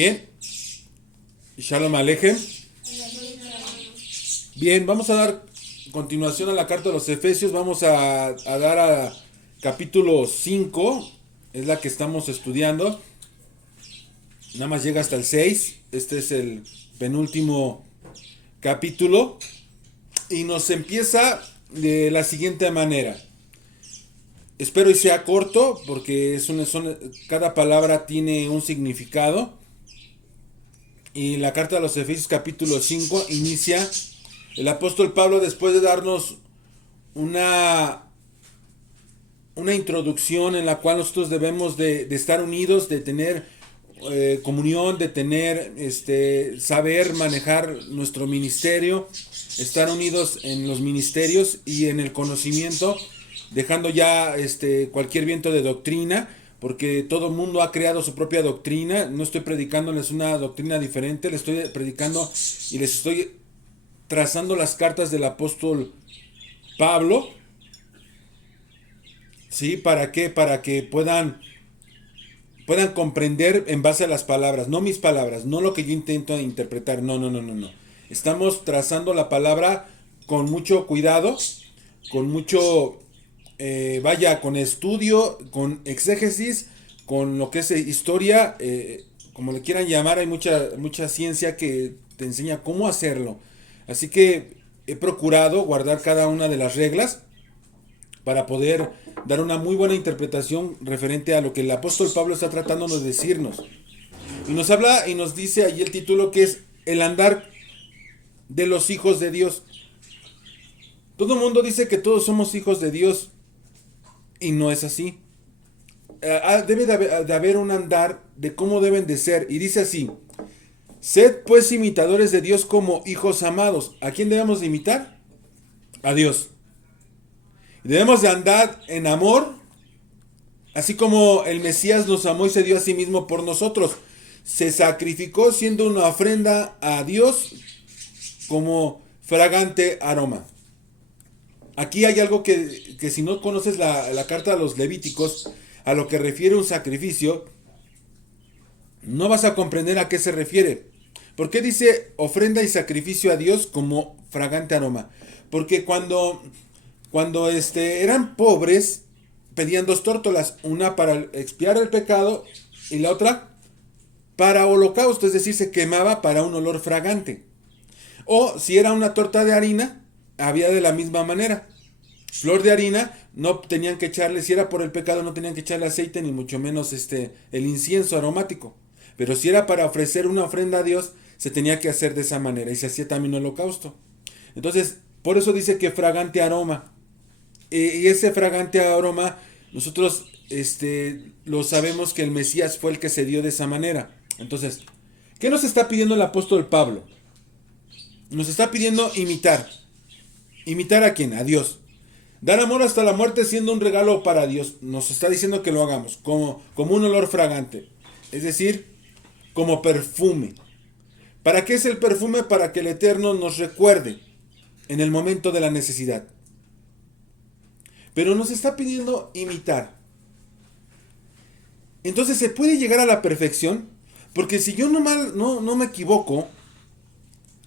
Bien, Shalom Alejem. Bien, vamos a dar continuación a la carta de los Efesios. Vamos a dar a capítulo 5, es la que estamos estudiando. Nada más llega hasta el 6. Este es el penúltimo capítulo. Y nos empieza de la siguiente manera. Espero y sea corto, porque cada palabra tiene un significado. Y la carta de los Efesios capítulo 5 inicia el apóstol Pablo, después de darnos una introducción en la cual nosotros debemos de estar unidos, de tener comunión, de tener saber manejar nuestro ministerio, estar unidos en los ministerios y en el conocimiento, dejando ya cualquier viento de doctrina, porque todo el mundo ha creado su propia doctrina. No estoy predicándoles una doctrina diferente, les estoy predicando y les estoy trazando las cartas del apóstol Pablo. ¿Sí? ¿Para qué? Para que puedan comprender en base a las palabras, no mis palabras, no lo que yo intento interpretar, no. Estamos trazando la palabra con mucho cuidado, con mucho, con estudio, con exégesis, con lo que es historia, como le quieran llamar. Hay mucha ciencia que te enseña cómo hacerlo. Así que he procurado guardar cada una de las reglas para poder dar una muy buena interpretación referente a lo que el apóstol Pablo está tratando de decirnos. Y nos habla y nos dice ahí el título, que es el andar de los hijos de Dios. Todo el mundo dice que todos somos hijos de Dios y no es así. Debe de haber un andar de cómo deben de ser. Y dice así: sed pues imitadores de Dios como hijos amados. ¿A quién debemos de imitar? A Dios. Debemos de andar en amor, así como el Mesías nos amó y se dio a sí mismo por nosotros. Se sacrificó siendo una ofrenda a Dios como fragante aroma. Aquí hay algo que si no conoces la carta de los Levíticos, a lo que refiere un sacrificio, no vas a comprender a qué se refiere. ¿Por qué dice ofrenda y sacrificio a Dios como fragante aroma? Porque cuando eran pobres, pedían 2 tórtolas, una para expiar el pecado y la otra para holocausto, es decir, se quemaba para un olor fragante. O si era una torta de harina, había de la misma manera. Flor de harina, no tenían que echarle, si era por el pecado, no tenían que echarle aceite, ni mucho menos el incienso aromático. Pero si era para ofrecer una ofrenda a Dios, se tenía que hacer de esa manera, y se hacía también holocausto. Entonces, por eso dice que fragante aroma. Y ese fragante aroma, nosotros lo sabemos que el Mesías fue el que se dio de esa manera. Entonces, ¿qué nos está pidiendo el apóstol Pablo? Nos está pidiendo imitar. ¿Imitar a quién? A Dios. Dar amor hasta la muerte siendo un regalo para Dios. Nos está diciendo que lo hagamos como un olor fragante. Es decir, como perfume. ¿Para qué es el perfume? Para que el Eterno nos recuerde en el momento de la necesidad. Pero nos está pidiendo imitar. Entonces, ¿se puede llegar a la perfección? Porque si yo no me equivoco,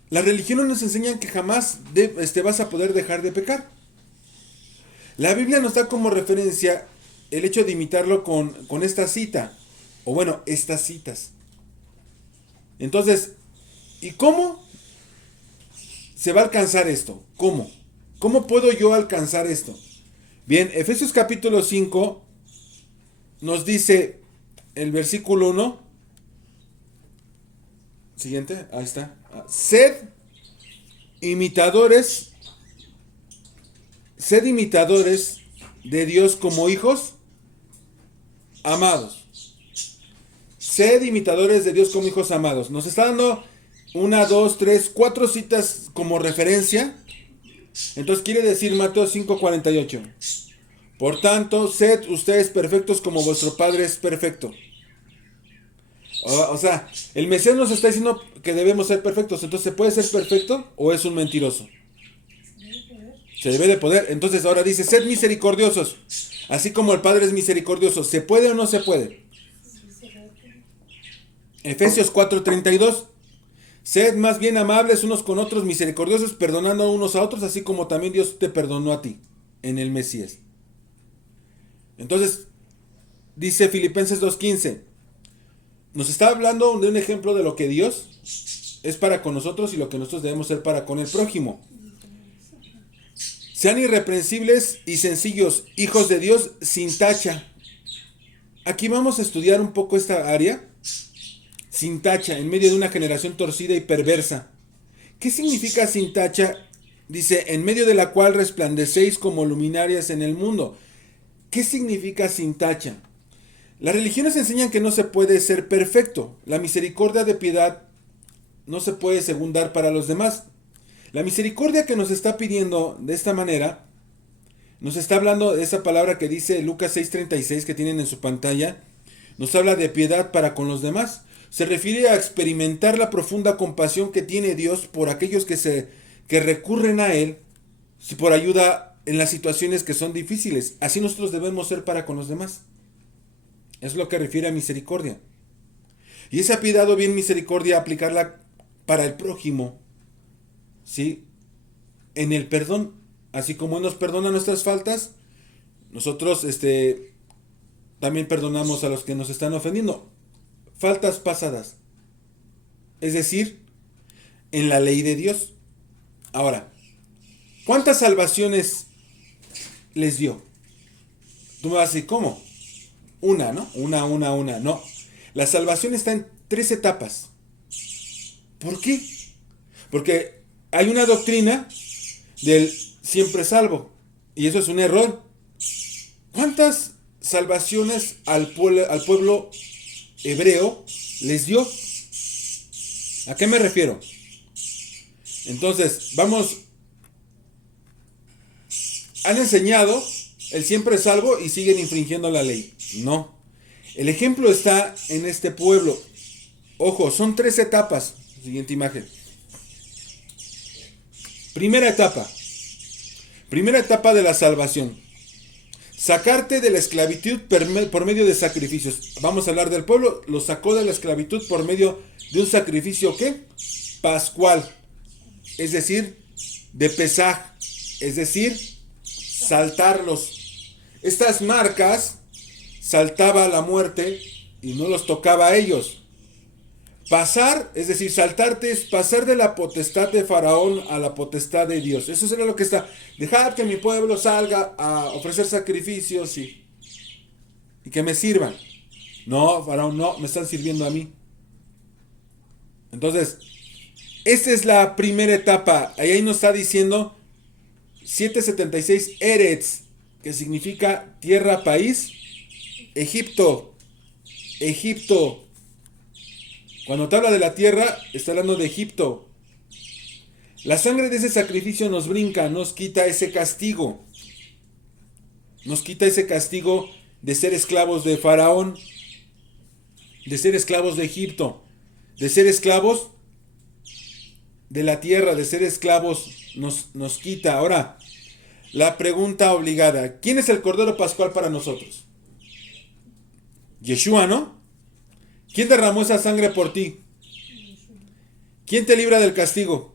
las religiones nos enseñan que jamás vas a poder dejar de pecar. La Biblia nos da como referencia el hecho de imitarlo con esta cita. O bueno, estas citas. Entonces, ¿y cómo se va a alcanzar esto? ¿Cómo? ¿Cómo puedo yo alcanzar esto? Bien, Efesios capítulo 5 nos dice el versículo 1. Siguiente, ahí está. Sed imitadores de Dios como hijos amados. Sed imitadores de Dios como hijos amados. Nos está dando 1, 2, 3, 4 citas como referencia. Entonces quiere decir Mateo 5:48. Por tanto, sed ustedes perfectos como vuestro Padre es perfecto. O sea, el Mesías nos está diciendo que debemos ser perfectos. Entonces, ¿se puede ser perfecto o es un mentiroso? Se debe de poder. Entonces ahora dice, sed misericordiosos, así como el Padre es misericordioso. ¿Se puede o no se puede? Efesios 4:32. Sed más bien amables unos con otros, misericordiosos, perdonando unos a otros, así como también Dios te perdonó a ti en el Mesías. Entonces, dice Filipenses 2:15. Nos está hablando de un ejemplo de lo que Dios es para con nosotros y lo que nosotros debemos ser para con el prójimo. Sean irreprensibles y sencillos, hijos de Dios sin tacha. Aquí vamos a estudiar un poco esta área. Sin tacha, en medio de una generación torcida y perversa. ¿Qué significa sin tacha? Dice, en medio de la cual resplandecéis como luminarias en el mundo. ¿Qué significa sin tacha? Las religiones enseñan que no se puede ser perfecto. La misericordia de piedad no se puede secundar para los demás. La misericordia que nos está pidiendo de esta manera, nos está hablando de esa palabra que dice Lucas 6:36 que tienen en su pantalla, nos habla de piedad para con los demás. Se refiere a experimentar la profunda compasión que tiene Dios por aquellos que recurren a Él por ayuda en las situaciones que son difíciles. Así nosotros debemos ser para con los demás. Es lo que refiere a misericordia. Y esa piedad o bien misericordia aplicarla para el prójimo, ¿sí? En el perdón, así como Él nos perdona nuestras faltas, nosotros también perdonamos a los que nos están ofendiendo. Faltas pasadas. Es decir, en la ley de Dios. Ahora, ¿cuántas salvaciones les dio? Tú me vas a decir, ¿cómo? Una, ¿no? Una. No. La salvación está en 3 etapas. ¿Por qué? Porque hay una doctrina del siempre salvo. Y eso es un error. ¿Cuántas salvaciones al pueblo hebreo les dio? ¿A qué me refiero? Entonces, han enseñado el siempre salvo y siguen infringiendo la ley. No. El ejemplo está en este pueblo. Ojo, son 3 etapas. Siguiente imagen. Primera etapa. Primera etapa de la salvación. Sacarte de la esclavitud por medio de sacrificios. Vamos a hablar del pueblo. Lo sacó de la esclavitud por medio de un sacrificio, ¿qué? Pascual. Es decir, de Pesaj. Es decir, saltarlos. Estas marcas saltaba la muerte y no los tocaba a ellos. Pasar, es decir, saltarte es pasar de la potestad de Faraón a la potestad de Dios. Eso será lo que está. Dejar que mi pueblo salga a ofrecer sacrificios y que me sirvan. No, Faraón, no, me están sirviendo a mí. Entonces, esta es la primera etapa. Ahí nos está diciendo 776 Eretz, que significa tierra, país, Egipto. Egipto. Cuando te habla de la tierra, está hablando de Egipto. La sangre de ese sacrificio nos brinca, nos quita ese castigo. Nos quita ese castigo de ser esclavos de Faraón, de ser esclavos de Egipto, de ser esclavos de la tierra, de ser esclavos nos quita. Ahora, la pregunta obligada, ¿quién es el Cordero Pascual para nosotros? Yeshua, ¿no? ¿Quién derramó esa sangre por ti? ¿Quién te libra del castigo?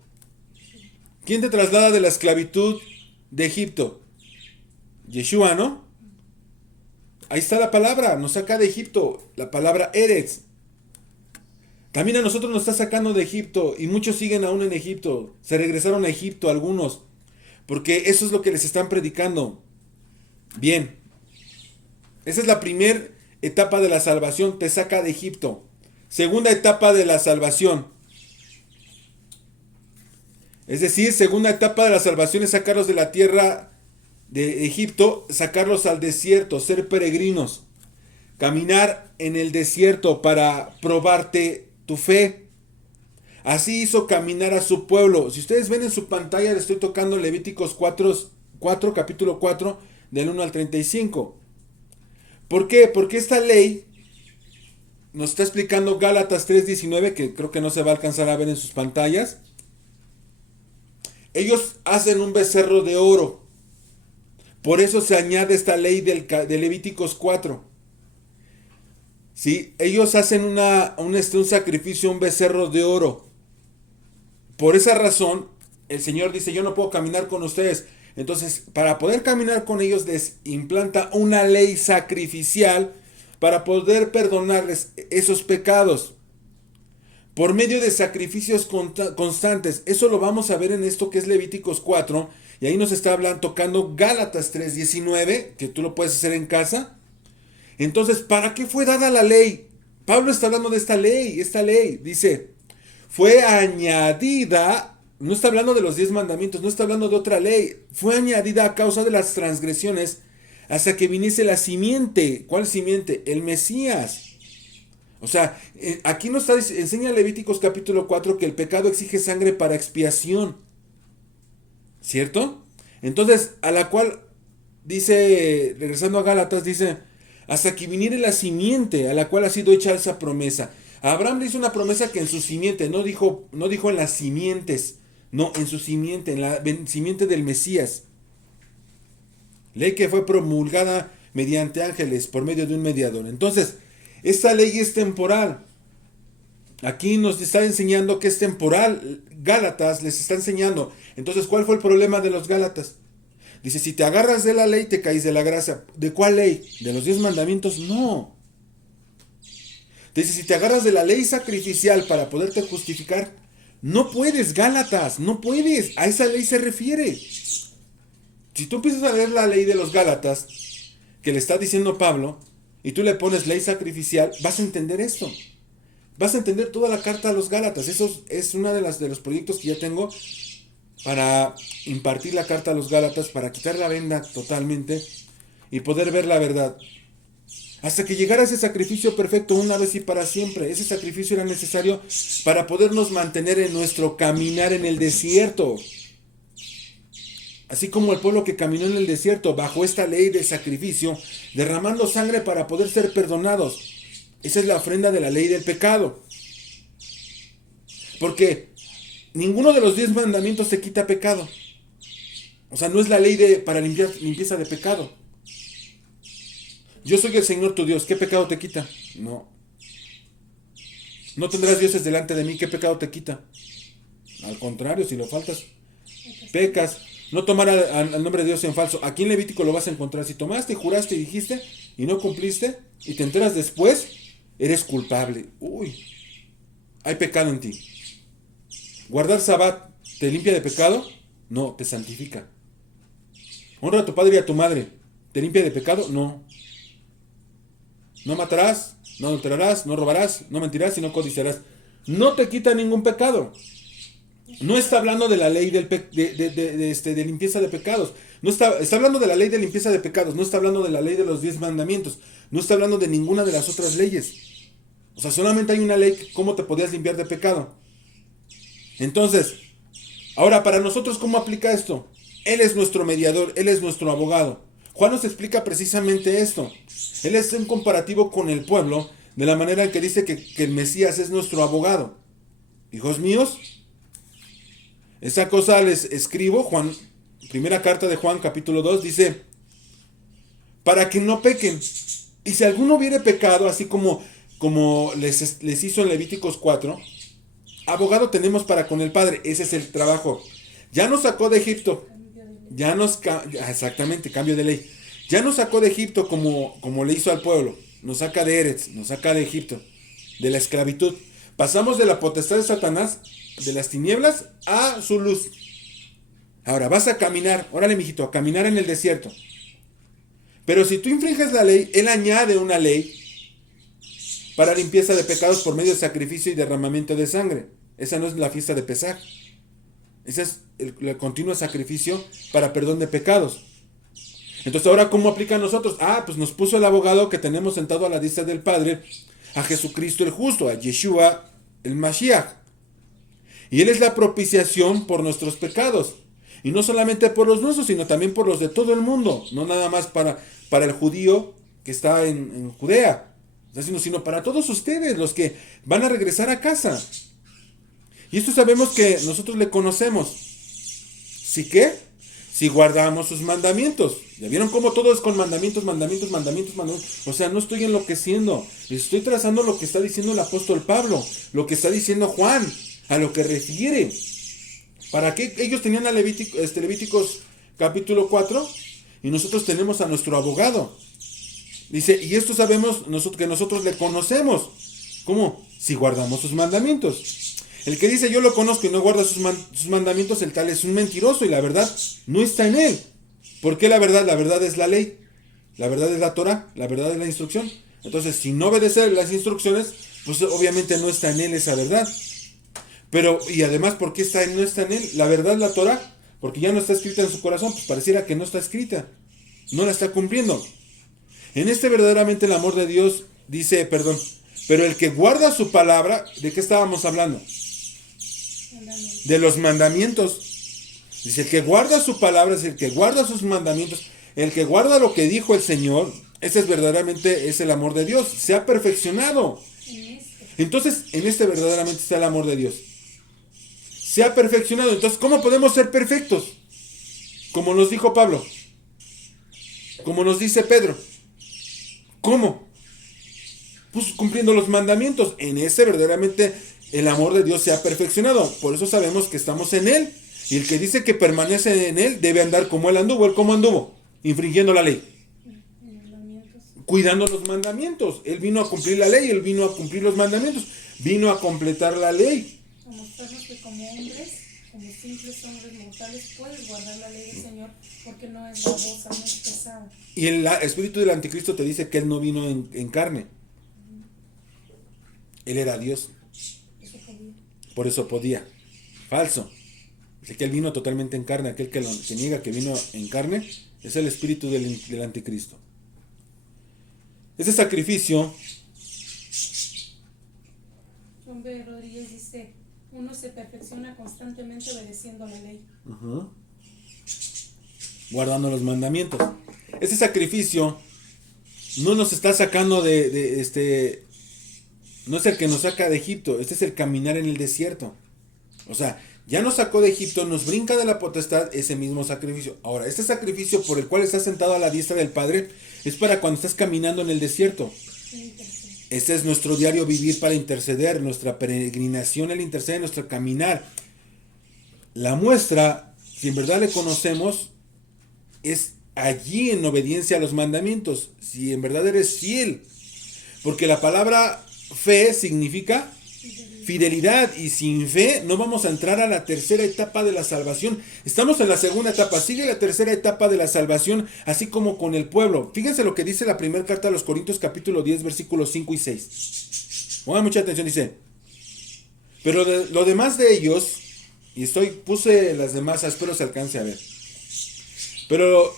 ¿Quién te traslada de la esclavitud de Egipto? Yeshua, ¿no? Ahí está la palabra, nos saca de Egipto, la palabra Eretz. También a nosotros nos está sacando de Egipto y muchos siguen aún en Egipto. Se regresaron a Egipto algunos, porque eso es lo que les están predicando. Bien, esa es la primera etapa de la salvación, te saca de Egipto. Segunda etapa de la salvación. Es decir, segunda etapa de la salvación es sacarlos de la tierra de Egipto, sacarlos al desierto, ser peregrinos. Caminar en el desierto para probarte tu fe. Así hizo caminar a su pueblo. Si ustedes ven en su pantalla, le estoy tocando Levíticos 4, capítulo 4, del 1 al 35. ¿Por qué? Porque esta ley nos está explicando Gálatas 3:19, que creo que no se va a alcanzar a ver en sus pantallas. Ellos hacen un becerro de oro. Por eso se añade esta ley de Levíticos 4. ¿sí? Ellos hacen un sacrificio, un becerro de oro. Por esa razón, el Señor dice, yo no puedo caminar con ustedes. Entonces, para poder caminar con ellos, les implanta una ley sacrificial para poder perdonarles esos pecados por medio de sacrificios constantes. Eso lo vamos a ver en esto que es Levíticos 4, y ahí nos está hablando, tocando Gálatas 3:19, que tú lo puedes hacer en casa. Entonces, ¿para qué fue dada la ley? Pablo está hablando de esta ley, dice, fue añadida, no está hablando de los 10 mandamientos, no está hablando de otra ley, fue añadida a causa de las transgresiones hasta que viniese la simiente. ¿Cuál simiente? El Mesías. O sea, aquí nos enseña Levíticos capítulo 4 que el pecado exige sangre para expiación. ¿Cierto? Entonces, a la cual dice, regresando a Gálatas, dice, hasta que viniere la simiente a la cual ha sido hecha esa promesa. A Abraham le hizo una promesa que en su simiente, no dijo en las simientes, no, en su simiente, en la simiente del Mesías. Ley que fue promulgada mediante ángeles por medio de un mediador. Entonces, esta ley es temporal. Aquí nos está enseñando que es temporal. Gálatas les está enseñando. Entonces, ¿cuál fue el problema de los Gálatas? Dice, si te agarras de la ley, te caes de la gracia. ¿De cuál ley? ¿De los 10 mandamientos? No. Dice, si te agarras de la ley sacrificial para poderte justificar, no puedes, Gálatas, no puedes. A esa ley se refiere. Si tú empiezas a leer la ley de los Gálatas, que le está diciendo Pablo, y tú le pones ley sacrificial, vas a entender esto. Vas a entender toda la carta a los Gálatas. Eso es uno de los proyectos que ya tengo para impartir la carta a los Gálatas, para quitar la venda totalmente y poder ver la verdad. Hasta que llegara ese sacrificio perfecto una vez y para siempre. Ese sacrificio era necesario para podernos mantener en nuestro caminar en el desierto. Así como el pueblo que caminó en el desierto bajo esta ley de sacrificio, derramando sangre para poder ser perdonados. Esa es la ofrenda de la ley del pecado. Porque ninguno de los 10 mandamientos te quita pecado. O sea, no es la ley para limpieza de pecado. Yo soy el Señor tu Dios. ¿Qué pecado te quita? No. No tendrás dioses delante de mí. ¿Qué pecado te quita? Al contrario, si lo faltas, pecas. No tomar al nombre de Dios en falso. Aquí en Levítico lo vas a encontrar. Si tomaste, juraste y dijiste y no cumpliste y te enteras después, eres culpable. Uy, hay pecado en ti. ¿Guardar Sabbat te limpia de pecado? No, te santifica. ¿Honra a tu padre y a tu madre te limpia de pecado? No. No matarás, no adulterarás, no robarás, no mentirás y no codiciarás. No te quita ningún pecado. No está hablando de la ley de limpieza de pecados. No está hablando de la ley de limpieza de pecados. No está hablando de la ley de los 10 mandamientos. No está hablando de ninguna de las otras leyes. O sea, solamente hay una ley que cómo te podías limpiar de pecado. Entonces, ahora para nosotros, ¿cómo aplica esto? Él es nuestro mediador, Él es nuestro abogado. Juan nos explica precisamente esto. Él es un comparativo con el pueblo, de la manera en que dice que el Mesías es nuestro abogado. Hijos míos, esa cosa les escribo, Juan, primera carta de Juan, capítulo 2, dice, para que no pequen. Y si alguno hubiere pecado, así como les hizo en Levíticos 4, abogado tenemos para con el Padre. Ese es el trabajo. Ya nos sacó de Egipto. Exactamente, cambio de ley. Ya nos sacó de Egipto como le hizo al pueblo. Nos saca de Eretz, nos saca de Egipto, de la esclavitud. Pasamos de la potestad de Satanás, de las tinieblas, a su luz. Ahora vas a caminar, órale mijito, a caminar en el desierto. Pero si tú infringes la ley, Él añade una ley para limpieza de pecados por medio de sacrificio y derramamiento de sangre. Esa no es la fiesta de Pesaj. Ese es el continuo sacrificio para perdón de pecados. Entonces, ahora, ¿cómo aplica a nosotros? Pues nos puso el abogado que tenemos sentado a la diestra del Padre, a Jesucristo el justo, a Yeshua el Mashiach. Y Él es la propiciación por nuestros pecados. Y no solamente por los nuestros, sino también por los de todo el mundo. No nada más para el judío que está en Judea, sino para todos ustedes, los que van a regresar a casa. Y esto sabemos que nosotros le conocemos. ¿Sí qué? si guardamos sus mandamientos. ¿Ya vieron cómo todo es con mandamientos, mandamientos, mandamientos, mandamientos? O sea, no estoy enloqueciendo. Estoy trazando lo que está diciendo el apóstol Pablo, lo que está diciendo Juan, a lo que refiere. ¿Para qué ellos tenían a Levíticos capítulo 4 y nosotros tenemos a nuestro abogado? Dice, y esto sabemos que nosotros le conocemos. ¿Cómo? Si guardamos sus mandamientos. El que dice yo lo conozco y no guarda sus mandamientos, el tal es un mentiroso y la verdad no está en él. ¿Por qué la verdad? La verdad es la ley. La verdad es la Torah. La verdad es la instrucción. Entonces, si no obedece las instrucciones, pues obviamente no está en él esa verdad. Pero, y además, ¿por qué no está en él? La verdad, la Torah, porque ya no está escrita en su corazón, pues pareciera que no está escrita. No la está cumpliendo. En este verdaderamente el amor de Dios dice, perdón, pero el que guarda su palabra, ¿de qué estábamos hablando? De los mandamientos. Dice, el que guarda su palabra es el que guarda sus mandamientos, el que guarda lo que dijo el Señor, ese es verdaderamente es el amor de Dios, se ha perfeccionado. Entonces, en este verdaderamente está el amor de Dios. Se ha perfeccionado. Entonces, ¿cómo podemos ser perfectos? Como nos dijo Pablo. Como nos dice Pedro. ¿Cómo? Pues cumpliendo los mandamientos. En ese verdaderamente el amor de Dios se ha perfeccionado. Por eso sabemos que estamos en Él. Y el que dice que permanece en Él debe andar como Él anduvo. ¿Él cómo anduvo? Infringiendo la ley. Cuidando los mandamientos. Él vino a cumplir la ley. Él vino a cumplir los mandamientos. Vino a completar la ley. A mostrarnos que como hombres, como simples hombres mortales, puedes guardar la ley del Señor porque no es babosa, no es pesada. Y el espíritu del anticristo te dice que Él no vino en carne. Él era Dios. Por eso podía. Falso. Dice que Él vino totalmente en carne. Aquel que niega que vino en carne es el espíritu del anticristo. Ese sacrificio. Hombre Rodríguez dice, uno se perfecciona constantemente obedeciendo la ley. Guardando los mandamientos. Ese sacrificio no nos está sacando no es el que nos saca de Egipto, este es el caminar en el desierto. O sea, ya nos sacó de Egipto, nos brinca de la potestad ese mismo sacrificio. Ahora, este sacrificio por el cual estás sentado a la diestra del Padre es para cuando estás caminando en el desierto. Este es nuestro diario vivir para interceder, nuestra peregrinación, el interceder, nuestro caminar. La muestra, si en verdad le conocemos, es allí en obediencia a los mandamientos, si en verdad eres fiel. Porque la palabra fe significa fidelidad, y sin fe no vamos a entrar a la tercera etapa de la salvación. Estamos en la segunda etapa, sigue la tercera etapa de la salvación, así como con el pueblo. Fíjense lo que dice la primera carta a los Corintios capítulo 10 versículos 5 y 6. Pongan mucha atención, dice, pero lo demás de ellos, y puse las demás, espero se alcance a ver, pero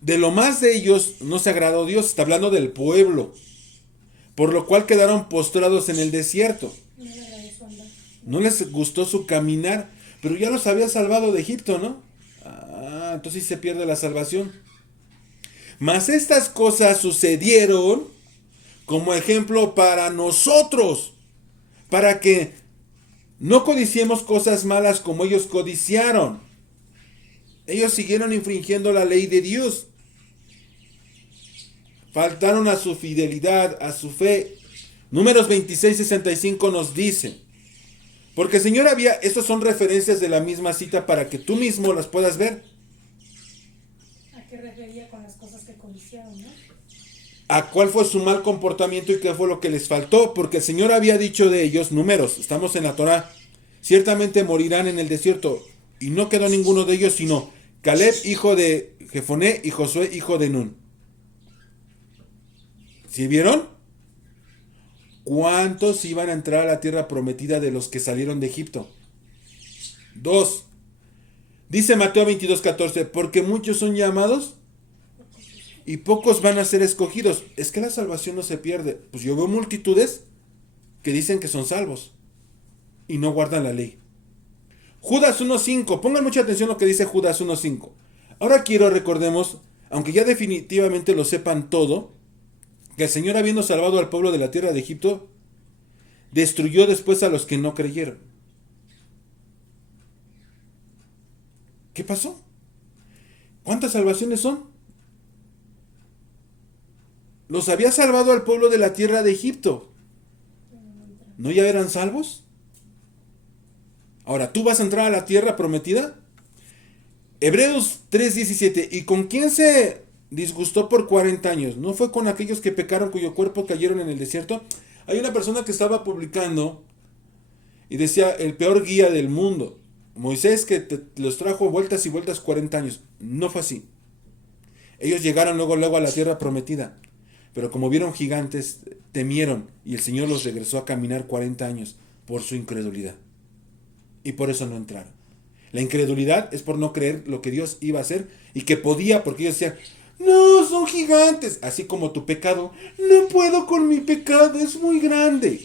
de lo más de ellos no se agradó Dios, está hablando del pueblo, por lo cual quedaron postrados en el desierto. No les gustó su caminar, pero ya los había salvado de Egipto, ¿no? Entonces sí se pierde la salvación. Mas estas cosas sucedieron como ejemplo para nosotros, para que no codiciemos cosas malas como ellos codiciaron. Ellos siguieron infringiendo la ley de Dios. Faltaron a su fidelidad, a su fe. Números 26:65 nos dice, porque el Señor estas son referencias de la misma cita para que tú mismo las puedas ver. ¿A qué refería con las cosas que codiciaron, no? A cuál fue su mal comportamiento y qué fue lo que les faltó, porque el Señor había dicho de ellos, números, estamos en la Torah, ciertamente morirán en el desierto, y no quedó ninguno de ellos sino Caleb, hijo de Jefoné, y Josué, hijo de Nun. ¿Sí vieron? ¿Cuántos iban a entrar a la tierra prometida de los que salieron de Egipto? 2. Dice Mateo 22:14, porque muchos son llamados y pocos van a ser escogidos. Es que la salvación no se pierde. Pues yo veo multitudes que dicen que son salvos y no guardan la ley. Judas 1:5, pongan mucha atención a lo que dice Judas 1:5. Ahora recordemos, aunque ya definitivamente lo sepan todo, que el Señor, habiendo salvado al pueblo de la tierra de Egipto, destruyó después a los que no creyeron. ¿Qué pasó? ¿Cuántas salvaciones son? Los había salvado al pueblo de la tierra de Egipto. ¿No ya eran salvos? Ahora, ¿tú vas a entrar a la tierra prometida? Hebreos 3:17. ¿Y con quién se disgustó por 40 años? ¿No fue con aquellos que pecaron cuyo cuerpo cayeron en el desierto? Hay una persona que estaba publicando y decía, el peor guía del mundo. Moisés que los trajo vueltas y vueltas 40 años. No fue así. Ellos llegaron luego a la tierra prometida. Pero como vieron gigantes, temieron y el Señor los regresó a caminar 40 años por su incredulidad. Y por eso no entraron. La incredulidad es por no creer lo que Dios iba a hacer y que podía, porque ellos decían, no, son gigantes. Así como tu pecado, no puedo con mi pecado, es muy grande.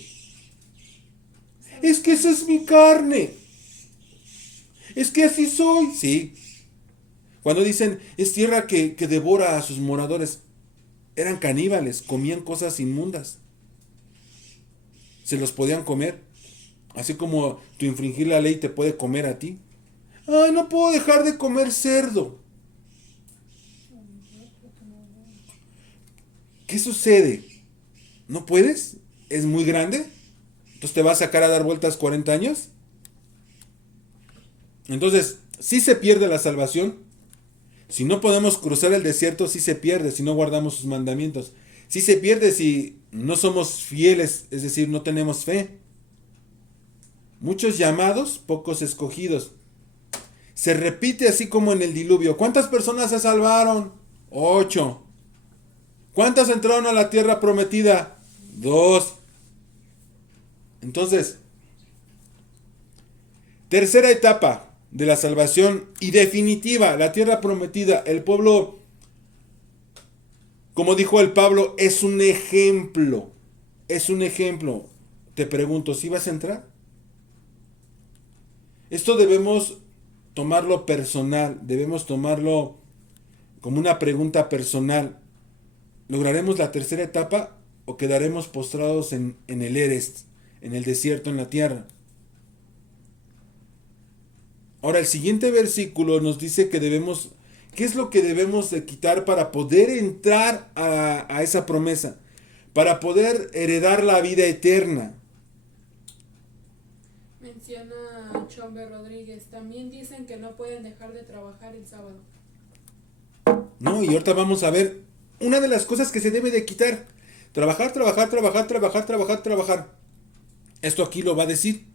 Es que esa es mi carne. Es que así soy. Sí. Cuando dicen, es tierra que devora a sus moradores, eran caníbales, comían cosas inmundas. Se los podían comer. Así como tu infringir la ley te puede comer a ti. Ay, no puedo dejar de comer cerdo. ¿Qué sucede? ¿No puedes? ¿Es muy grande? ¿Entonces te va a sacar a dar vueltas 40 años? Entonces, sí se pierde la salvación. Si no podemos cruzar el desierto, sí se pierde si no guardamos sus mandamientos. Sí se pierde si no somos fieles, es decir, no tenemos fe. Muchos llamados, pocos escogidos. Se repite así como en el diluvio. ¿Cuántas personas se salvaron? 8. ¿Cuántas entraron a la tierra prometida? 2. Entonces, tercera etapa de la salvación y definitiva, la tierra prometida, el pueblo, como dijo el Pablo, es un ejemplo. Es un ejemplo. Te pregunto, ¿sí vas a entrar? Esto debemos tomarlo personal, debemos tomarlo como una pregunta personal. ¿Lograremos la tercera etapa o quedaremos postrados en el Erez, en el desierto, en la tierra? Ahora, el siguiente versículo nos dice que debemos, ¿qué es lo que debemos de quitar para poder entrar a esa promesa? Para poder heredar la vida eterna. Menciona Chombe Rodríguez. También dicen que no pueden dejar de trabajar el sábado. No, y ahorita vamos a ver una de las cosas que se debe de quitar. Trabajar, trabajar, trabajar, trabajar, trabajar, trabajar. Esto aquí lo va a decir.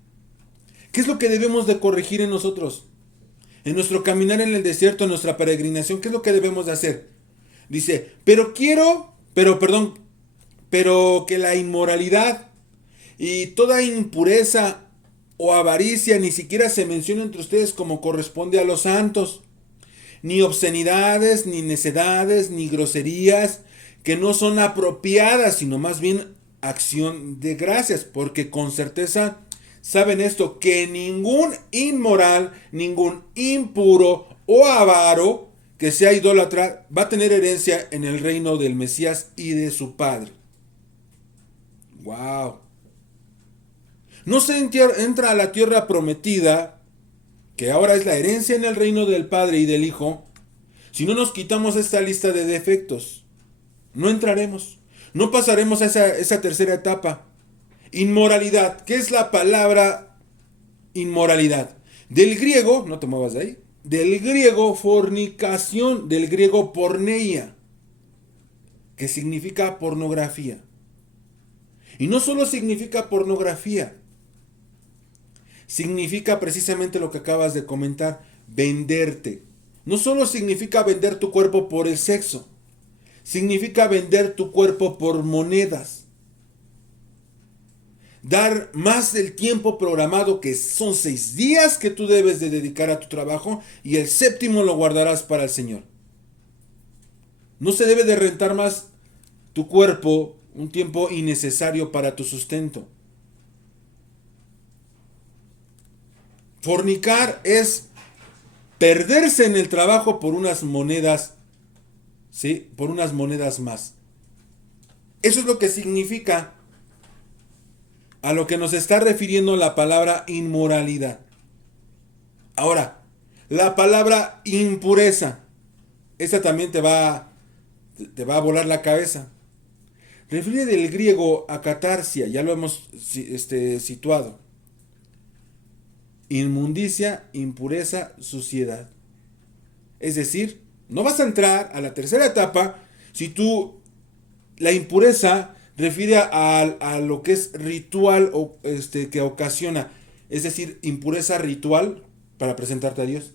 ¿Qué es lo que debemos de corregir en nosotros? En nuestro caminar en el desierto, en nuestra peregrinación, ¿qué es lo que debemos de hacer? Dice, pero que la inmoralidad y toda impureza o avaricia ni siquiera se menciona entre ustedes como corresponde a los santos. Ni obscenidades, ni necedades, ni groserías, que no son apropiadas, sino más bien acción de gracias, porque con certeza saben esto, que ningún inmoral, ningún impuro o avaro que sea idólatra va a tener herencia en el reino del Mesías y de su Padre. ¡Wow! No se entra a la tierra prometida, que ahora es la herencia en el reino del Padre y del Hijo, si no nos quitamos esta lista de defectos. No entraremos. No pasaremos a esa tercera etapa. Inmoralidad. ¿Qué es la palabra inmoralidad? Del griego, no te muevas de ahí, del griego fornicación, del griego porneia, que significa pornografía. Y no solo significa pornografía, significa precisamente lo que acabas de comentar, venderte. No solo significa vender tu cuerpo por el sexo, significa vender tu cuerpo por monedas. Dar más del tiempo programado, que son 6 días que tú debes de dedicar a tu trabajo, y el séptimo lo guardarás para el Señor. No se debe de rentar más tu cuerpo un tiempo innecesario para tu sustento. Fornicar es perderse en el trabajo por unas monedas, ¿sí? Por unas monedas más. Eso es lo que significa a lo que nos está refiriendo la palabra inmoralidad. Ahora, la palabra impureza. Esta también te va a volar la cabeza. Refiere del griego acatarsia, ya lo hemos situado. Inmundicia, impureza, suciedad. Es decir, no vas a entrar a la tercera etapa si tú, la impureza refiere a lo que es ritual o que ocasiona, es decir, impureza ritual para presentarte a Dios,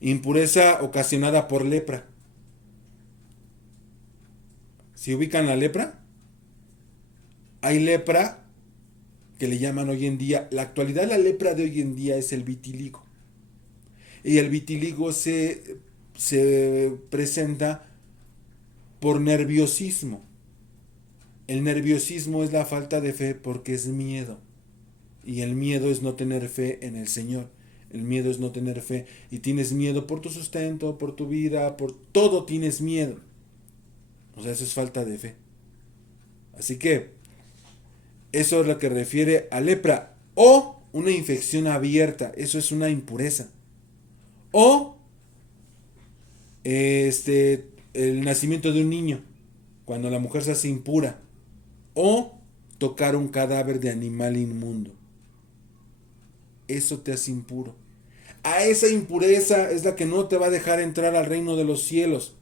impureza ocasionada por lepra. Si ubican la lepra, hay lepra que le llaman hoy en día, la actualidad la lepra de hoy en día es el vitiligo. Y el vitiligo se presenta por nerviosismo. El nerviosismo es la falta de fe porque es miedo. Y el miedo es no tener fe en el Señor. El miedo es no tener fe. Y tienes miedo por tu sustento, por tu vida, por todo tienes miedo. O sea, eso es falta de fe. Así que eso es lo que refiere a lepra. O una infección abierta. Eso es una impureza. O el nacimiento de un niño. Cuando la mujer se hace impura. O tocar un cadáver de animal inmundo. Eso te hace impuro. A esa impureza es la que no te va a dejar entrar al reino de los cielos.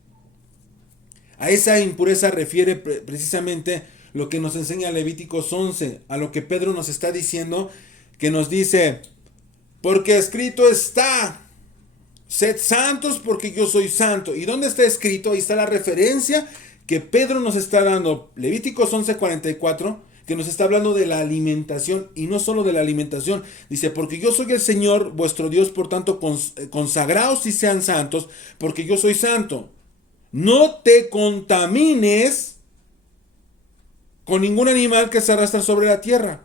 A esa impureza refiere precisamente lo que nos enseña Levíticos 11, a lo que Pedro nos está diciendo, que nos dice, porque escrito está, sed santos porque yo soy santo. ¿Y dónde está escrito? Ahí está la referencia que Pedro nos está dando, Levíticos 11:44, que nos está hablando de la alimentación, y no solo de la alimentación. Dice, porque yo soy el Señor vuestro Dios, por tanto consagraos y sean santos, porque yo soy santo. No te contamines con ningún animal que se arrastra sobre la tierra.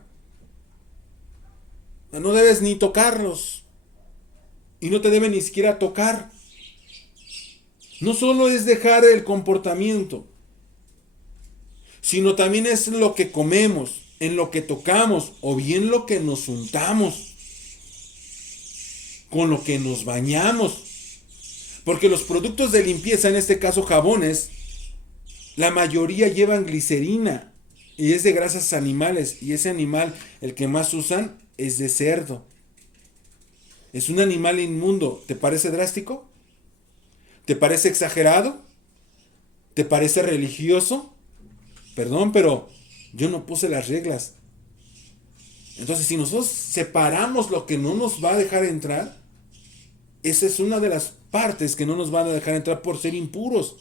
No debes ni tocarlos. Y no te debe ni siquiera tocar. No solo es dejar el comportamiento, sino también es lo que comemos, en lo que tocamos, o bien lo que nos untamos, con lo que nos bañamos. Porque los productos de limpieza, en este caso jabones, la mayoría llevan glicerina y es de grasas animales. Y ese animal, el que más usan, es de cerdo. Es un animal inmundo. ¿Te parece drástico? ¿Te parece exagerado? ¿Te parece religioso? Perdón, pero yo no puse las reglas. Entonces, si nosotros separamos lo que no nos va a dejar entrar, esa es una de las partes que no nos van a dejar entrar por ser impuros.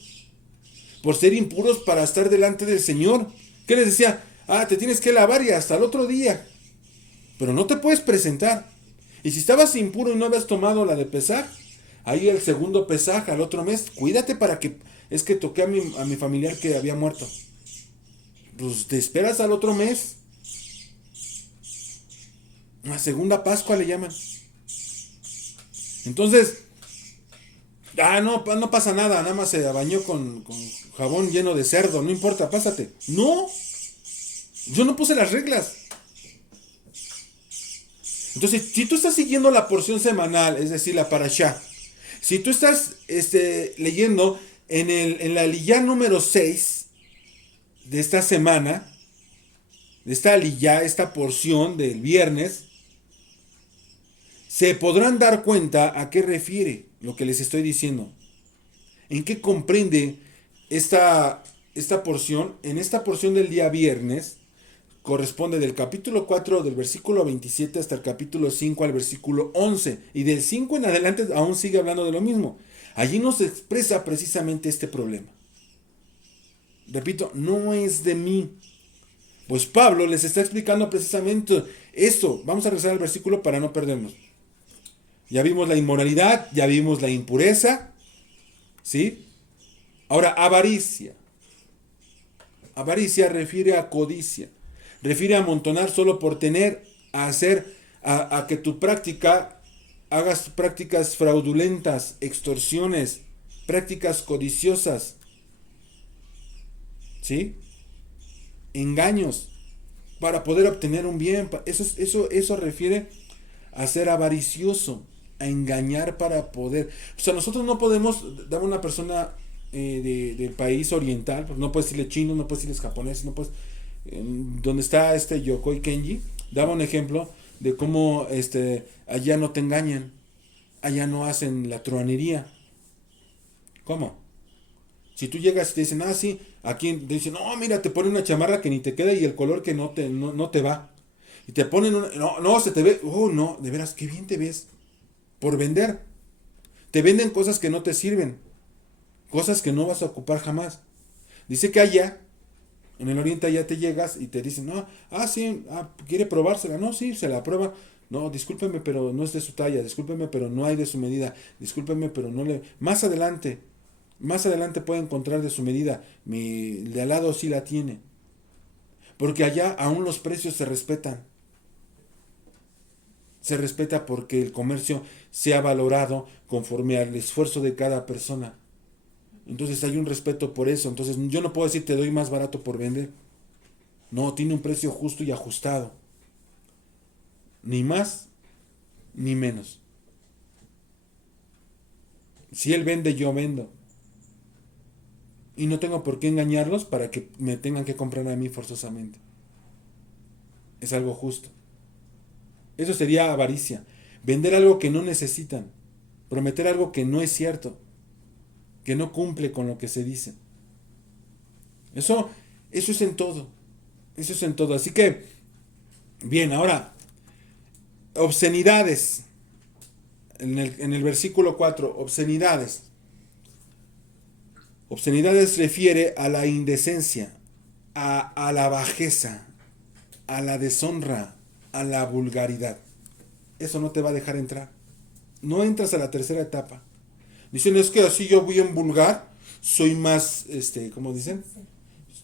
Por ser impuros para estar delante del Señor. ¿Qué les decía? Te tienes que lavar y hasta el otro día. Pero no te puedes presentar. Y si estabas impuro y no habías tomado la de Pesaj, ahí el segundo Pesaj al otro mes, cuídate para que... Es que toqué a mi familiar que había muerto. Pues te esperas al otro mes. La segunda Pascua le llaman. Entonces, no pasa nada, nada más se bañó con jabón lleno de cerdo, no importa, pásate. No, yo no puse las reglas. Entonces, si tú estás siguiendo la porción semanal, es decir, la parashá, si tú estás leyendo en la aliyá número 6 de esta semana, de esta aliyá, esta porción del viernes, se podrán dar cuenta a qué refiere lo que les estoy diciendo. En qué comprende esta porción. En esta porción del día viernes corresponde del capítulo 4 del versículo 27 hasta el capítulo 5 al versículo 11. Y del 5 en adelante aún sigue hablando de lo mismo. Allí nos expresa precisamente este problema. Repito, no es de mí. Pues Pablo les está explicando precisamente esto. Vamos a regresar al versículo para no perdernos. Ya vimos la inmoralidad, ya vimos la impureza, ¿sí? Ahora, avaricia. Avaricia refiere a codicia, refiere a amontonar solo por tener, a que tu práctica, hagas prácticas fraudulentas, extorsiones, prácticas codiciosas, ¿sí? Engaños, para poder obtener un bien. Eso refiere a ser avaricioso. a engañar para poder. O sea, nosotros no podemos dar a una persona del país oriental, pues no puedes decirle chino, no puedes decirles japonés, no puedes. Donde está Yokoi Kenji, daba un ejemplo de cómo allá no te engañan, allá no hacen la truanería. ¿Cómo? Si tú llegas y te dicen, sí, aquí te dicen, no, mira, te ponen una chamarra que ni te queda y el color que no te va. Y te ponen una, no, se te ve, no, de veras, qué bien te ves. Por vender. Te venden cosas que no te sirven. Cosas que no vas a ocupar jamás. Dice que allá, en el oriente allá te llegas y te dicen, no, sí, quiere probársela. No, sí, se la prueba. No, discúlpeme, pero no es de su talla. Discúlpeme, pero no hay de su medida. Discúlpeme, pero no le... Más adelante puede encontrar de su medida. El de al lado sí la tiene. Porque allá aún los precios se respetan. Se respeta porque el comercio se ha valorado conforme al esfuerzo de cada persona. Entonces hay un respeto por eso. Entonces yo no puedo decir te doy más barato por vender. No, tiene un precio justo y ajustado. Ni más, ni menos. Si él vende, yo vendo. Y no tengo por qué engañarlos para que me tengan que comprar a mí forzosamente. Es algo justo. Eso sería avaricia. Vender algo que no necesitan. Prometer algo que no es cierto. Que no cumple con lo que se dice. Eso es en todo. Eso es en todo. Así que, bien, ahora, obscenidades. En el versículo 4, obscenidades. Obscenidades refiere a la indecencia, a la bajeza, a la deshonra, a la vulgaridad. Eso no te va a dejar entrar. No entras a la tercera etapa. Dicen, es que así yo voy en vulgar, soy más, ¿cómo dicen?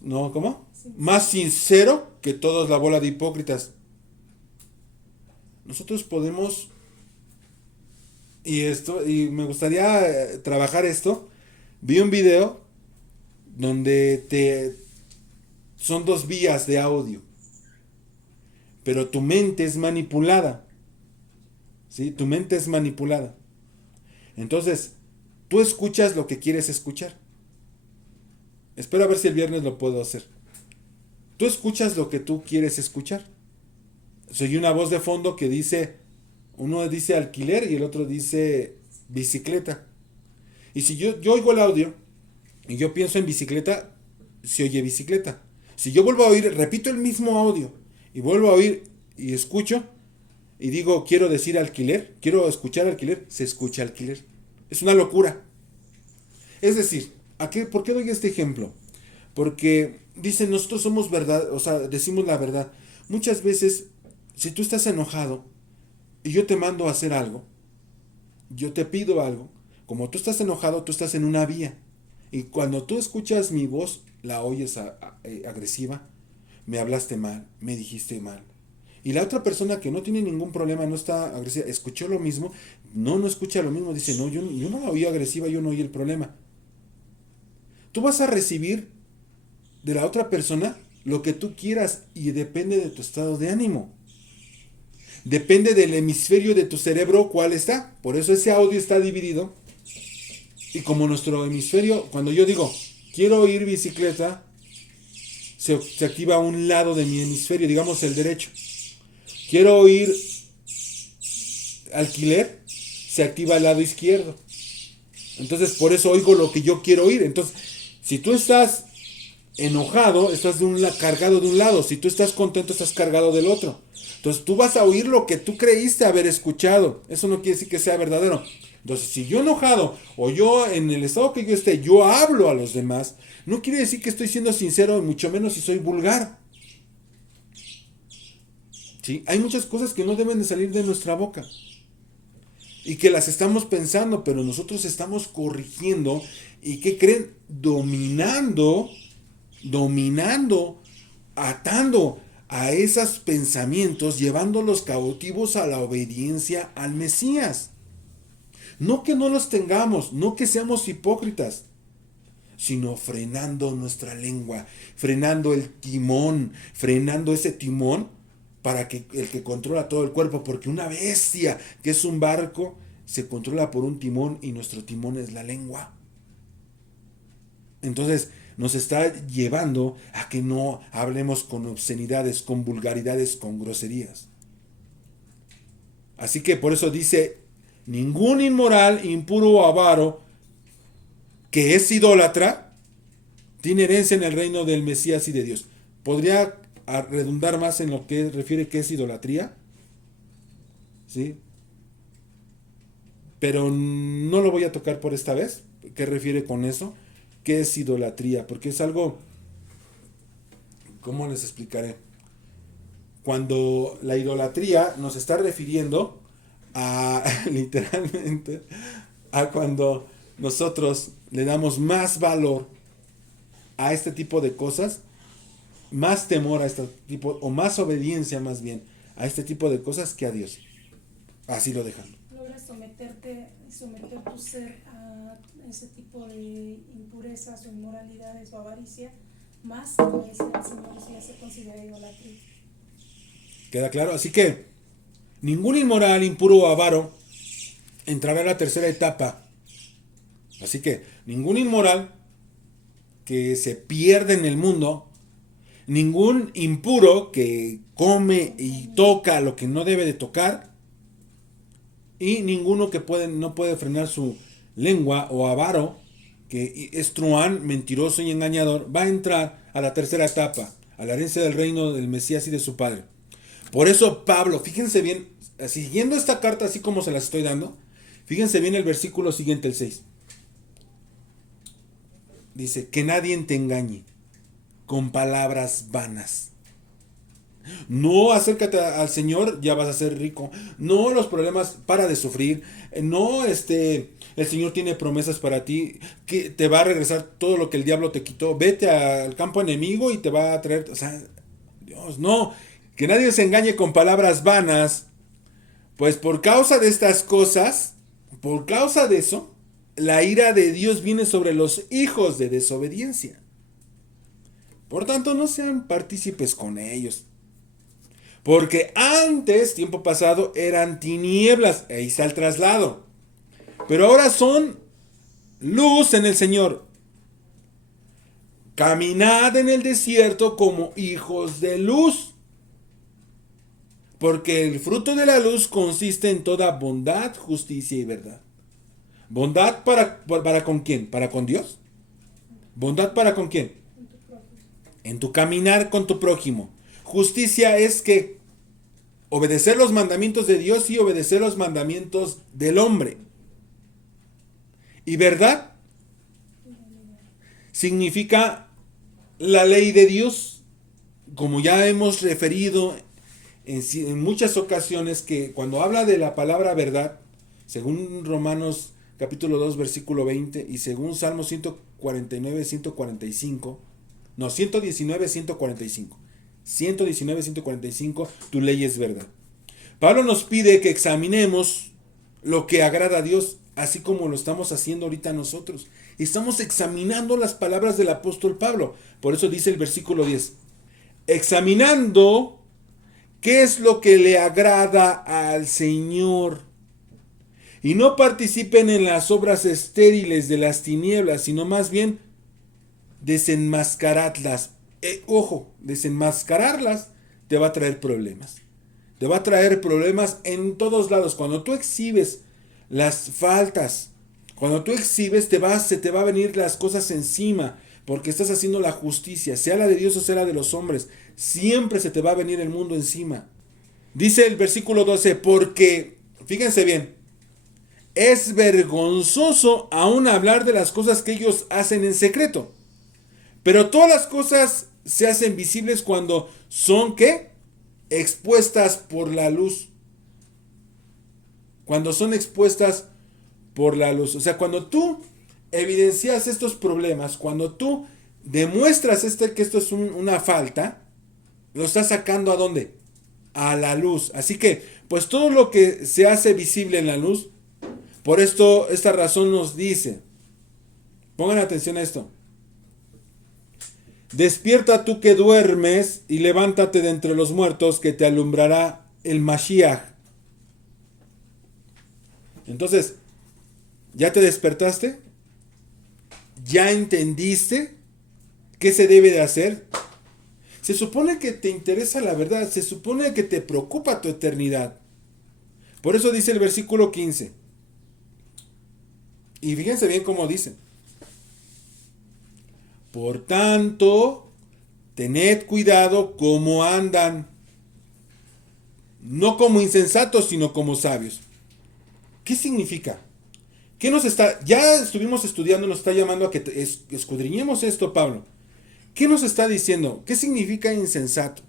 No, ¿cómo? Más sincero que todos la bola de hipócritas. Nosotros podemos, y me gustaría trabajar esto. Vi un video donde son 2 vías de audio, pero tu mente es manipulada. ¿Sí? Tu mente es manipulada. Entonces, tú escuchas lo que quieres escuchar. Espero a ver si el viernes lo puedo hacer. Tú escuchas lo que tú quieres escuchar. Soy una voz de fondo que dice, uno dice alquiler y el otro dice bicicleta. Y si yo oigo el audio y yo pienso en bicicleta, se oye bicicleta. Si yo vuelvo a oír, repito el mismo audio y vuelvo a oír y escucho y digo, quiero decir alquiler, quiero escuchar alquiler, se escucha alquiler. Es una locura. Es decir, ¿por qué doy este ejemplo? Porque dicen, nosotros somos verdad, o sea, decimos la verdad. Muchas veces, si tú estás enojado y yo te mando a hacer algo, yo te pido algo, como tú estás enojado, tú estás en una vía. Y cuando tú escuchas mi voz, la oyes agresiva, me hablaste mal, me dijiste mal. Y la otra persona que no tiene ningún problema, no está agresiva, escuchó lo mismo, no escucha lo mismo, dice, no, yo no la oí agresiva, yo no oí el problema. Tú vas a recibir de la otra persona lo que tú quieras y depende de tu estado de ánimo. Depende del hemisferio de tu cerebro cuál está. Por eso ese audio está dividido. Y como nuestro hemisferio, cuando yo digo, quiero ir bicicleta, se activa un lado de mi hemisferio, digamos el derecho. Quiero ir alquiler, se activa el lado izquierdo. Entonces por eso oigo lo que yo quiero oír. Entonces, si tú estás enojado, estás cargado de un lado. Si tú estás contento, estás cargado del otro. Entonces tú vas a oír lo que tú creíste haber escuchado. Eso no quiere decir que sea verdadero. Entonces, si yo enojado o yo en el estado que yo esté, yo hablo a los demás, no quiere decir que estoy siendo sincero, mucho menos si soy vulgar. ¿Sí? Hay muchas cosas que no deben de salir de nuestra boca y que las estamos pensando, pero nosotros estamos corrigiendo y ¿qué creen? Dominando, atando a esos pensamientos, llevándolos cautivos a la obediencia al Mesías. No que no los tengamos, no que seamos hipócritas, sino frenando nuestra lengua, frenando el timón, frenando ese timón para que el que controla todo el cuerpo, porque una bestia que es un barco se controla por un timón y nuestro timón es la lengua. Entonces nos está llevando a que no hablemos con obscenidades, con vulgaridades, con groserías. Así que por eso dice, ningún inmoral, impuro o avaro que es idólatra tiene herencia en el reino del Mesías y de Dios. ¿Podría redundar más en lo que refiere que es idolatría? ¿Sí? Pero no lo voy a tocar por esta vez. ¿Qué refiere con eso? ¿Qué es idolatría? Porque es algo, ¿cómo les explicaré? Cuando la idolatría nos está refiriendo a, literalmente, a cuando nosotros le damos más valor a este tipo de cosas, más temor a este tipo, o más obediencia más bien, a este tipo de cosas que a Dios. Así lo dejan. Logras someter tu ser a ese tipo de impurezas o inmoralidades o avaricia, más que obedecer al Señor, eso ya se considera idolatría. ¿Queda claro? Así que ningún inmoral, impuro o avaro entrará a la tercera etapa. Así que ningún inmoral que se pierde en el mundo, ningún impuro que come y toca lo que no debe de tocar, y ninguno que no puede frenar su lengua, o avaro, que es truán, mentiroso y engañador, va a entrar a la tercera etapa, a la herencia del reino del Mesías y de su Padre. Por eso Pablo, fíjense bien, siguiendo esta carta así como se las estoy dando, fíjense bien el versículo siguiente, el 6. Dice, que nadie te engañe con palabras vanas. No, acércate al Señor, ya vas a ser rico. No, los problemas, para de sufrir. No, el Señor tiene promesas para ti, que te va a regresar todo lo que el diablo te quitó. Vete al campo enemigo y te va a traer, o sea, Dios, no, que nadie se engañe con palabras vanas, pues por causa de estas cosas, por causa de eso, la ira de Dios viene sobre los hijos de desobediencia. Por tanto, no sean partícipes con ellos. Porque antes, tiempo pasado, eran tinieblas. Ahí está el traslado. Pero ahora son luz en el Señor. Caminad en el desierto como hijos de luz. Porque el fruto de la luz consiste en toda bondad, justicia y verdad. ¿Bondad para con quién? ¿Para con Dios? ¿Bondad para con quién? En tu caminar con tu prójimo. Justicia es que obedecer los mandamientos de Dios y obedecer los mandamientos del hombre. Y verdad significa la ley de Dios, como ya hemos referido en muchas ocasiones, que cuando habla de la palabra verdad, según Romanos capítulo 2 versículo 20 y según Salmo 149, 145, no, 119, 145. 119, 145, tu ley es verdad. Pablo nos pide que examinemos lo que agrada a Dios, así como lo estamos haciendo ahorita nosotros. Estamos examinando las palabras del apóstol Pablo. Por eso dice el versículo 10. Examinando qué es lo que le agrada al Señor. Y no participen en las obras estériles de las tinieblas, sino más bien desenmascaradlas. Ojo, desenmascararlas te va a traer problemas. Te va a traer problemas en todos lados. Cuando tú exhibes las faltas, cuando tú exhibes, se te va a venir las cosas encima, porque estás haciendo la justicia, sea la de Dios o sea la de los hombres. Siempre se te va a venir el mundo encima. Dice el versículo 12, porque, fíjense bien, es vergonzoso aún hablar de las cosas que ellos hacen en secreto. Pero todas las cosas se hacen visibles cuando son, ¿qué? Expuestas por la luz. Cuando son expuestas por la luz. O sea, cuando tú evidencias estos problemas, cuando tú demuestras que esto es una falta, lo estás sacando ¿a dónde? A la luz. Así que, pues todo lo que se hace visible en la luz, por esto, esta razón nos dice, pongan atención a esto. Despierta tú que duermes y levántate de entre los muertos, que te alumbrará el Mashiach. Entonces, ¿ya te despertaste? ¿Ya entendiste qué se debe de hacer? Se supone que te interesa la verdad, se supone que te preocupa tu eternidad. Por eso dice el versículo 15. Y fíjense bien cómo dice. Por tanto, tened cuidado cómo andan. No como insensatos, sino como sabios. ¿Qué significa? ¿Qué nos está? Ya estuvimos estudiando, nos está llamando a que escudriñemos esto, Pablo. ¿Qué nos está diciendo? ¿Qué significa insensato?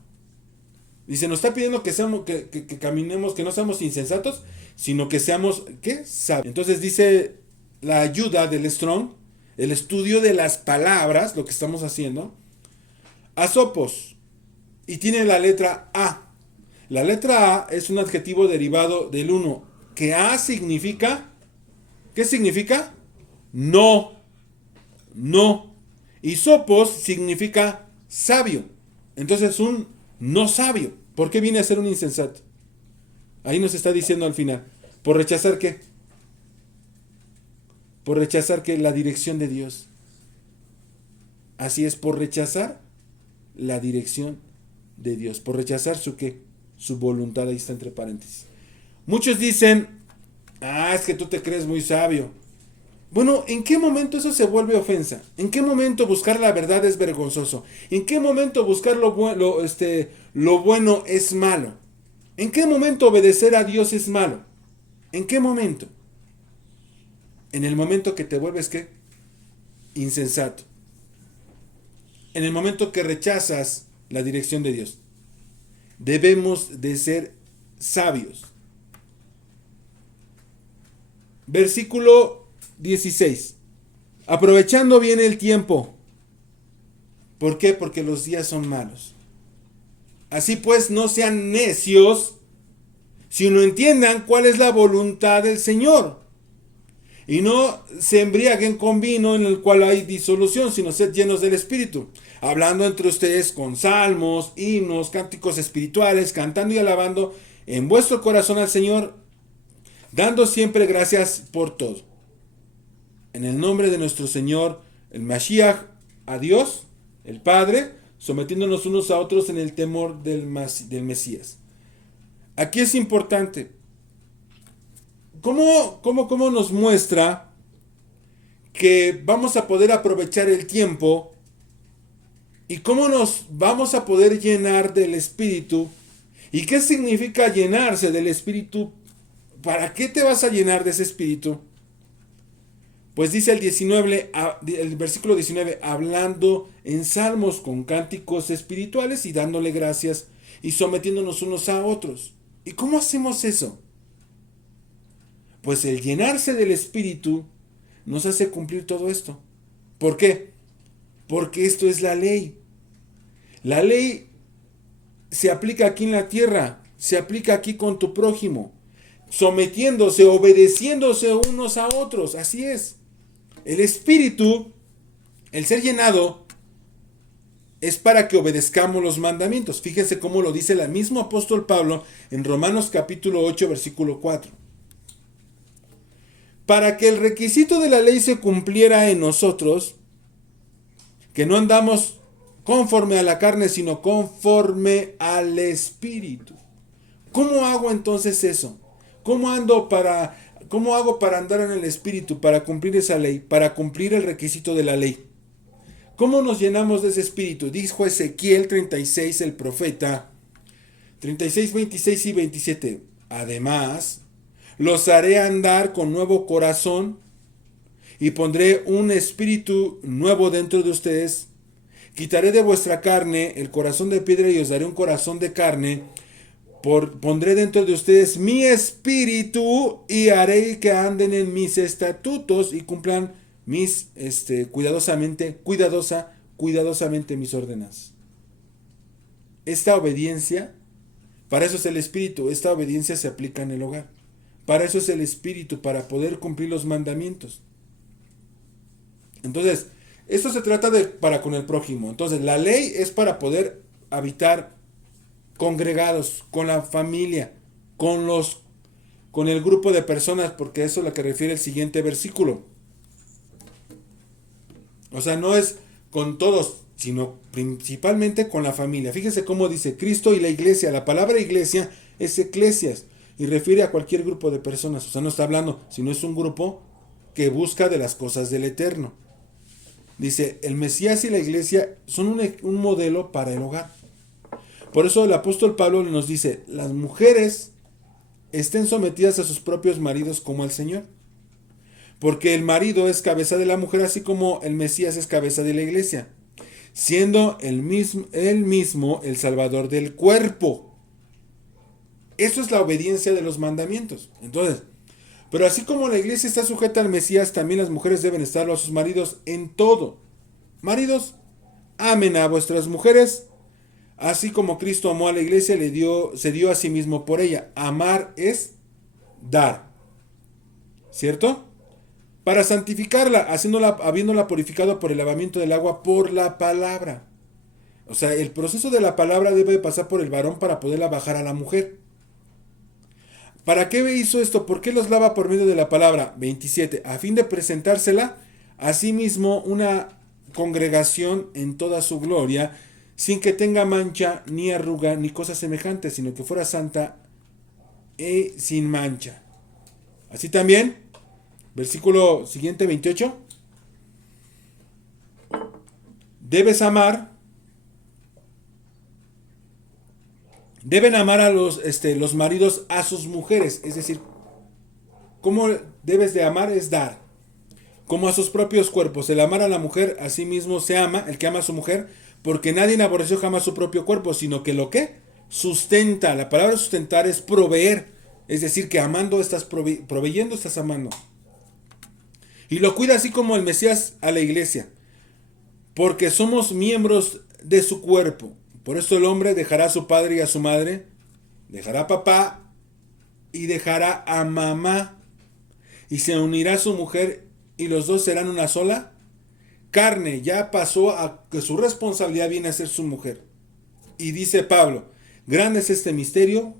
Dice, nos está pidiendo que seamos, que caminemos, que no seamos insensatos, sino que seamos, ¿qué? Sabios. Entonces dice la ayuda del Strong, el estudio de las palabras, lo que estamos haciendo, asopos, y tiene la letra A. La letra A es un adjetivo derivado del 1, que A significa, ¿qué significa? No, no. Y sopos significa sabio. Entonces un no sabio. ¿Por qué viene a ser un insensato? Ahí nos está diciendo al final. ¿Por rechazar qué? Por rechazar que la dirección de Dios. Así es, por rechazar la dirección de Dios. Por rechazar su qué? Su voluntad, ahí está entre paréntesis. Muchos dicen, es que tú te crees muy sabio. Bueno, ¿en qué momento eso se vuelve ofensa? ¿En qué momento buscar la verdad es vergonzoso? ¿En qué momento buscar lo bueno es malo? ¿En qué momento obedecer a Dios es malo? ¿En qué momento? En el momento que te vuelves ¿qué? Insensato. En el momento que rechazas la dirección de Dios. Debemos de ser sabios. Versículo 16. Aprovechando bien el tiempo. ¿Por qué? Porque los días son malos. Así pues, no sean necios, sino entiendan cuál es la voluntad del Señor. Y no se embriaguen con vino en el cual hay disolución, sino sed llenos del Espíritu. Hablando entre ustedes con salmos, himnos, cánticos espirituales, cantando y alabando en vuestro corazón al Señor, dando siempre gracias por todo. En el nombre de nuestro Señor, el Mashiach, a Dios, el Padre, sometiéndonos unos a otros en el temor del Mesías. Aquí es importante. ¿Cómo nos muestra que vamos a poder aprovechar el tiempo y cómo nos vamos a poder llenar del Espíritu? ¿Y qué significa llenarse del Espíritu? ¿Para qué te vas a llenar de ese Espíritu? Pues dice el versículo 19, hablando en salmos con cánticos espirituales y dándole gracias y sometiéndonos unos a otros. ¿Y cómo hacemos eso? Pues el llenarse del Espíritu nos hace cumplir todo esto. ¿Por qué? Porque esto es la ley. La ley se aplica aquí en la tierra, se aplica aquí con tu prójimo, sometiéndose, obedeciéndose unos a otros. Así es. El Espíritu, el ser llenado, es para que obedezcamos los mandamientos. Fíjense cómo lo dice el mismo apóstol Pablo en Romanos capítulo 8, versículo 4. Para que el requisito de la ley se cumpliera en nosotros, que no andamos conforme a la carne, sino conforme al Espíritu. ¿Cómo hago entonces eso? ¿Cómo hago para andar en el Espíritu, para cumplir esa ley, para cumplir el requisito de la ley? ¿Cómo nos llenamos de ese Espíritu? Dijo Ezequiel 36, el profeta, 36, 26 y 27. Además, los haré andar con nuevo corazón y pondré un espíritu nuevo dentro de ustedes. Quitaré de vuestra carne el corazón de piedra y os daré un corazón de carne. Pondré dentro de ustedes mi espíritu y haré que anden en mis estatutos y cumplan mis cuidadosamente mis órdenes. Esta obediencia, para eso es el espíritu, esta obediencia se aplica en el hogar. Para eso es el espíritu, para poder cumplir los mandamientos. Entonces, esto se trata para con el prójimo. Entonces, la ley es para poder habitar congregados, con la familia, con los con el grupo de personas, porque eso es lo que refiere el siguiente versículo. O sea, no es con todos, sino principalmente con la familia. Fíjese cómo dice Cristo y la iglesia. La palabra iglesia es eclesias y refiere a cualquier grupo de personas. O sea, no está hablando, sino es un grupo que busca de las cosas del eterno. Dice, el Mesías y la iglesia son un modelo para el hogar. Por eso el apóstol Pablo nos dice, las mujeres estén sometidas a sus propios maridos como al Señor. Porque el marido es cabeza de la mujer, así como el Mesías es cabeza de la iglesia, siendo él mismo el salvador del cuerpo. Eso es la obediencia de los mandamientos. Entonces, pero así como la iglesia está sujeta al Mesías, también las mujeres deben estarlo a sus maridos en todo. Maridos, amen a vuestras mujeres, así como Cristo amó a la iglesia, se dio a sí mismo por ella. Amar es dar. ¿Cierto? Para santificarla, habiéndola purificado por el lavamiento del agua por la palabra. O sea, el proceso de la palabra debe pasar por el varón para poderla bajar a la mujer. ¿Para qué hizo esto? ¿Por qué los lava por medio de la palabra? 27. A fin de presentársela a sí mismo una congregación en toda su gloria, sin que tenga mancha, ni arruga, ni cosa semejante, sino que fuera santa y sin mancha. Así también, versículo siguiente, 28. Deben amar a los maridos a sus mujeres. Es decir, ¿cómo debes de amar? Es dar. Como a sus propios cuerpos. El amar a la mujer, a sí mismo se ama, el que ama a su mujer, porque nadie aborreció jamás su propio cuerpo, sino que lo que sustenta. La palabra sustentar es proveer. Es decir, que amando estás proveyendo, estás amando. Y lo cuida así como el Mesías a la iglesia. Porque somos miembros de su cuerpo. Por eso el hombre dejará a su padre y a su madre, dejará a papá y dejará a mamá, y se unirá a su mujer, y los dos serán una sola carne. Ya pasó a que su responsabilidad viene a ser su mujer. Y dice Pablo, grande es este misterio,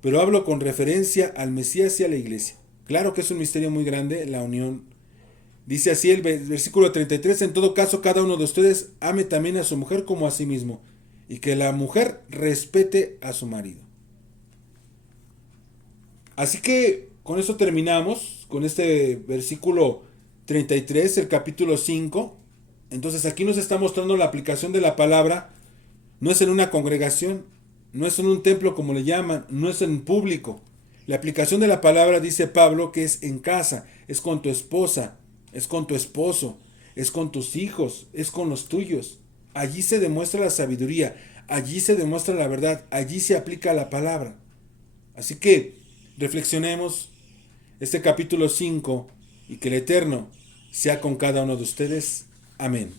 pero hablo con referencia al Mesías y a la iglesia. Claro que es un misterio muy grande, la unión. Dice así el versículo 33, en todo caso cada uno de ustedes ame también a su mujer como a sí mismo, y que la mujer respete a su marido. Así que con esto terminamos, con este versículo 33, el capítulo 5. Entonces aquí nos está mostrando la aplicación de la palabra. No es en una congregación, no es en un templo como le llaman, no es en público. La aplicación de la palabra, dice Pablo, que es en casa, es con tu esposa, es con tu esposo, es con tus hijos, es con los tuyos. Allí se demuestra la sabiduría, allí se demuestra la verdad, allí se aplica la palabra. Así que reflexionemos este capítulo 5 y que el Eterno sea con cada uno de ustedes. Amén.